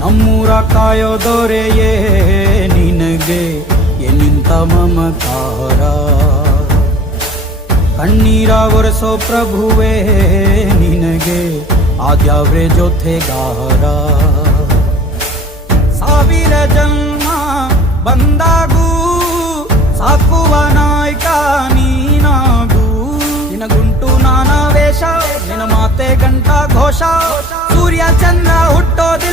ನಮ್ಮೂರ ಕಾಯೋ ದೊರೆಯೇ ನಿನಗೆ ಎನ್ನಿಂತ ಮಮಕಾರ. ಕಣ್ಣೀರ ಒರೆಸೋ ಪ್ರಭುವೇ ನಿನಗೆ ಆದ್ಯಾವ್ರೆ ಜೊತೆಗಾರ. ಸಾವಿರ ಜನ್ಮ ಬಂದಾಗೂ ಸಾಕುವ ನಾಯಕ ನೀನಾಗೂ. ನಿನಗುಂಟು ನಾನಾ ವೇಷ, ನಿನ್ನ ಮಾತೆ ಗಂಟ ಘೋಷ. ಸೂರ್ಯ ಚಂದ್ರ ಹುಟ್ಟೋದೆ